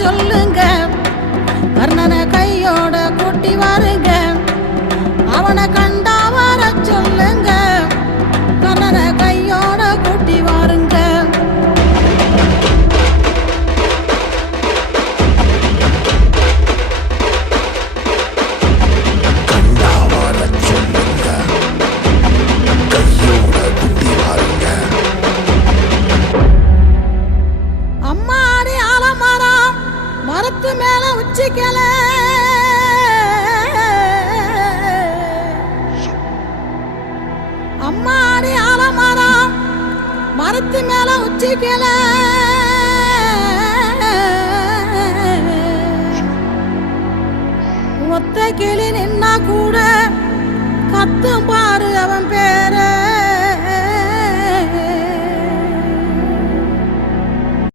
சொல்லுங்க, கர்ணனை கையோட கூட்டி வாருங்க. அவனை கண்டா வர சொல்லுங்க, கர்ணனை கையோட கூட்டி வாருங்க. அம்மாடி ஆலமரம் மரத்து மேல உச்சிக்கல, அம்மாடி ஆலமரம் மரத்து மேல உச்சிக்கல.